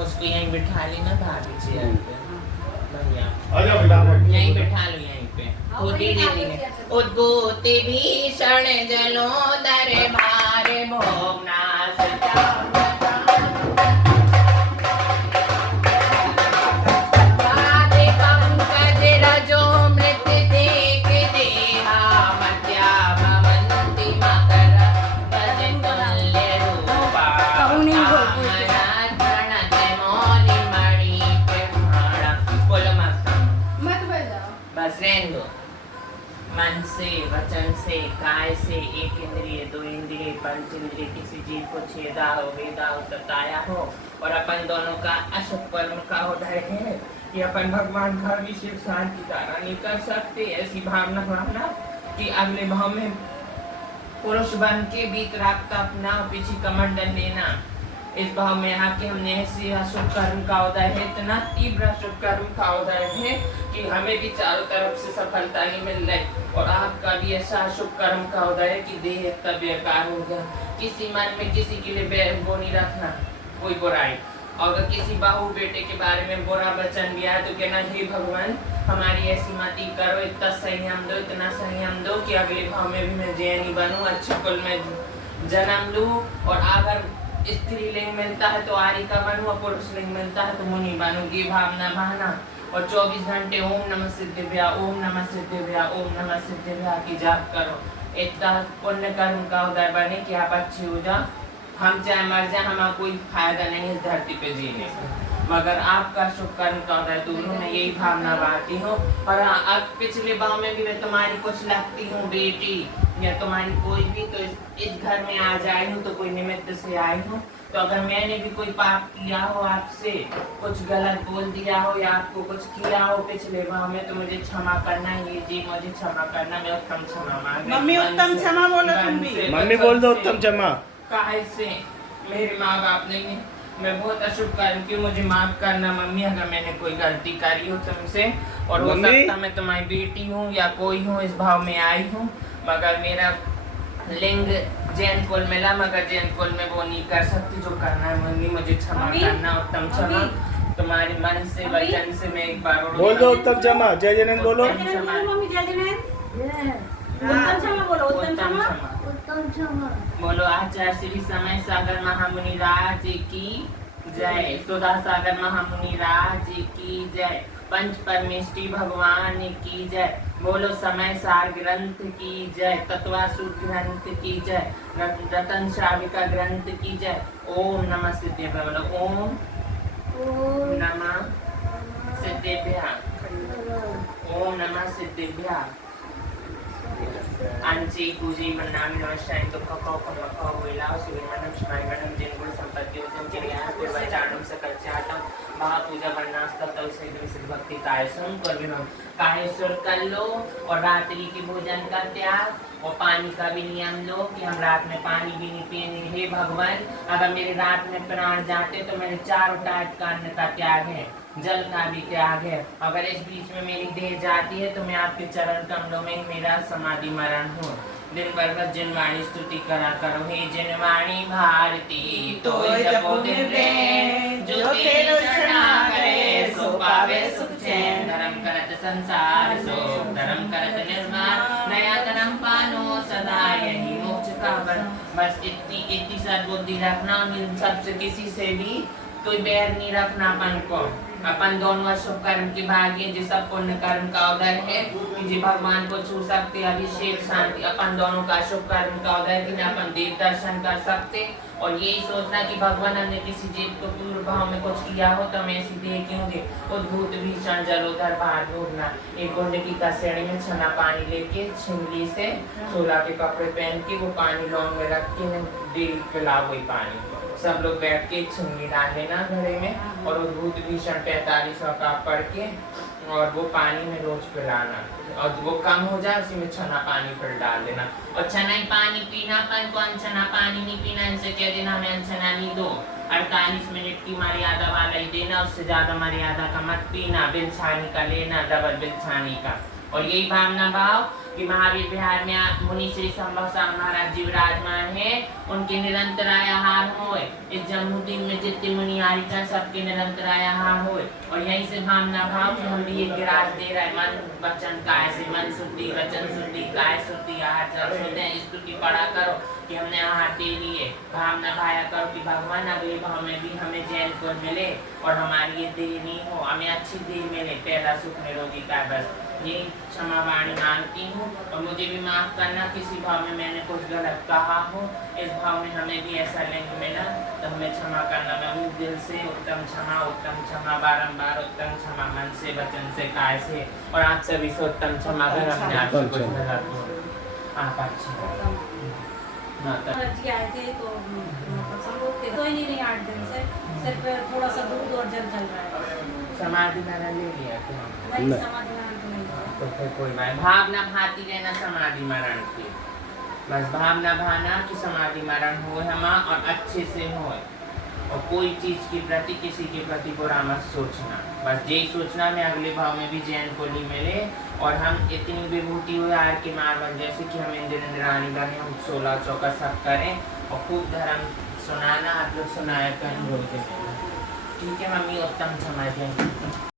उसको यहीं बिठा ली ना भाभी चेयर पे भैया आजा बेटा यहीं बिठा लो यहीं पे होती देंगे उद्भूति भीषण जलोदर भार भोगनाश मन से वचन से काय से एक इंद्रिय दो इंद्रिय पंच इंद्रिय किसी जीव को छेदा हो वेदा हो सताया हो और अपन दोनों का अशुभ कर्म का उदय है कि अपन भगवान का अभिषेक शांति धारा नहीं कर सकते ऐसी भावना भावना कि अगले भाव में पुरुष बन के बीत रात अपना पीछे कमंडल लेना इस भाव में आके हमने ऐसी अशुभ कर्म का उदय है इतना तीव्र अशुभ कर्म का उदय है कि हमें भी चारों तरफ से सफलता नहीं मिल रही और आपका भी ऐसा अशुभ कर्म का उदय है कि देह तब बेकार हो गया किसी मन में किसी के लिए वो नहीं रखना कोई बुराई और अगर किसी बाहू बेटे के बारे में बुरा वचन भी आए तो कहना हे भगवान हमारी ऐसी मति करो इतना संयम दो इतना संयम दो कि अगले भाव में भी मैं जैनी बनूं अच्छे कुल में जन्म लूं और अगर स्त्री लिंग मिलता है तो आर्य का बनूं और पुरुष लिंग मिलता है तो मुनि बनूं ये भावना भाना और 24 घंटे ओम नमः सिद्धिव्या ओम नमः सिद्धिव्या ओम नमः सिद्धिव्या की जाप करो इतना पुण्य कर्म का उदय बने कि आप अच्छे हो जाओ हम चाहे मर जाए हमारा कोई फायदा नहीं इस धरती पे जीने मगर आपका शुभ कर्म का उदय दोनों में यही भावना बांटती हूँ और अब पिछले भाव में भी मैं तुम्हारी कुछ लगती हूँ बेटी या तुम्हारी कोई भी तो इस घर में आज आई हूँ तो कोई निमित्त से आई हूँ तो अगर मैंने भी कोई पाप किया हो आपसे कुछ गलत बोल दिया हो या आपको कुछ किया हो पिछले भाव में तो मुझे क्षमा करना ये जी मुझे क्षमा करना मैं उत्तम क्षमा मांग मम्मी उत्तम क्षमा बोलो तुम भी मम्मी बोल दो उत्तम क्षमा काहे से मेरे माँ बाप नहीं मैं बहुत अशुभ कर्म की मुझे माफ करना मम्मी अगर मैंने कोई गलती करी हो तुमसे और हो सकता मैं तुम्हारी बेटी हूँ या कोई हूँ इस भाव में आई हूँ मगर मेरा लिंग जैन कुल मिला मगर जैन कुल में वो नहीं कर सकती जो करना है मम्मी मुझे क्षमा करना उत्तम क्षमा तुम्हारे मन से वचन से मैं एक बार बोल दो उत्तम क्षमा जय जैन बोलो मम्मी जय जैन उत्तम क्षमा बोलो उत्तम क्षमा बोलो आचार्य श्री समय सागर महामुनि राज की जय सुधा सागर महामुनि राज की जय पंच परमेष्टि भगवान की जय बोलो समय सार ग्रंथ की जय तत्वासु ग्रंथ की जय रतन श्राविका ग्रंथ की जय ओम नमः सिद्धेभ्य बोलो ओम नमः सिद्धेभ्य ओम नमः सिद्धेभ्य अंची पूजी मन्नामी नमस्कार तो कको वेला सुविमनम शिवायमनम जिनगुण संपत्ति उद्यम चिड़िया पूर्वाचारणम सकल चाटम महा पूजा वर्णास्ता तव से सिद्ध भक्ति कायसम कर्विनम कायेश्वर कर लो और रात्रि के भोजन का त्याग और पानी का भी नियम लो कि हम रात में पानी भी नहीं पिएंगे हे भगवान अगर मेरे रात में प्राण जाते तो मेरे चारों टाइप का अन्न का त्याग है जल का भी त्याग है अगर इस बीच में मेरी देह जाती है तो मैं आपके चरण कमलों में मेरा समाधि मरण हूँ दिन भर बस जिनवाणी स्तुति करा करो हे जिनवाणी भारती तो जपो दिन रैन जो तेरो शरणा करे सो पावे सुख चैन धर्म करत संसार सो धर्म करत निर्माण नया धर्म पानो सदा यही मोक्ष का वन बस इतनी सद्बुद्धि रखना सबसे किसी से भी कोई बैर नहीं रखना अपन को अपन दोनों अशुभ कर्म के भाग्य जिस पुण्य कर्म का उदय है कि भगवान को छू सकते अभिषेक शांति अपन दोनों का शुभ कर्म का उदय कि अपन देव दर्शन कर सकते और यही सोचना कि भगवान हमने किसी जीव को पूर्व भाव में कुछ किया हो तो हम ऐसी देह क्यों दे उद्भूत भीषण जलोधर बाहर ढूंढना एक गुंडकी का श्रेणी में छना पानी लेके छिंगली से 16 के कपड़े पहन के वो पानी लौंग में रख के डेली पिलाओ वही पानी सब लोग बैठ के छिंगली डाल लेना घड़े में और उद्भूत भीषण 45 का पढ़ के और वो पानी में रोज पिलाना और वो कम हो जाए उसी में छना पानी फिर डाल देना और छना ही पानी पीना अपन को अनछना पानी नहीं पीना इनसे कह देना हमें अनछना नहीं दो 48 मिनट की मर्यादा वाला ही देना उससे ज्यादा मर्यादा का मत पीना बिल छानी का लेना डबल बिल छानी का और यही भावना भाव कि महावीर विहार में मुनि श्री संभव साहब महाराज जी विराजमान है, उनके निरंतर आहार होए। इस जम्मूदीन में जितने मुनि आरिका सबके निरंतर आहार होए। और यहीं से भावना भाव कि हम भी एक गिराज दे रहे हैं, मन वचन काय से, मन शुद्धि वचन शुद्धि काय शुद्धि आहार जब शुद्ध है, स्तुति पढ़ा करो कि हमने आहार दे लिए। भावना भाया करो कि भगवान अगले भाव में भी हमें जैन को मिले और हमारी ये देह नहीं हो, हमें अच्छी देह मिले, पहला सुख निरोगी का। बस ये क्षमा वाणी मांगती हूँ और मुझे भी माफ करना किसी भाव में मैंने कुछ गलत कहा हो। इस भाव में हमें भी ऐसा लिंग मिला तो हमें क्षमा करना। मैं उस दिल से उत्तम क्षमा बारंबार उत्तम क्षमा, मन से वचन से काय से, और आप सभी से उत्तम क्षमा अगर हमने आपसे कुछ गलत हो। आप अच्छा जी आए थे तो संभोग थे, तो ही नहीं 8 दिन से सिर्फ थोड़ा सा दूध और जल चल रहा है। समाधि मैंने ले लिया क्या? वही समाधि मरण तो नहीं हुआ। तो फिर कोई बात, भावना भाती रहना समाधि मरण की। बस भावना भाना कि समाधि मरण हो हम और अच्छे से हो, और कोई चीज के प्रति किसी के प्रति बुरा मत सोचना। बस यही सोचना मैं अगले भाव में भी जैन को ली मिले और हम इतनी विभूति हुए आर के मारवन जैसे कि हम इंद्र इंद्राणी बने, हम 16 चौका सब करें और खूब धर्म सुनाना। आप लोग सुनाया कहीं बोलते। ठीक है मम्मी, उत्तम क्षमा।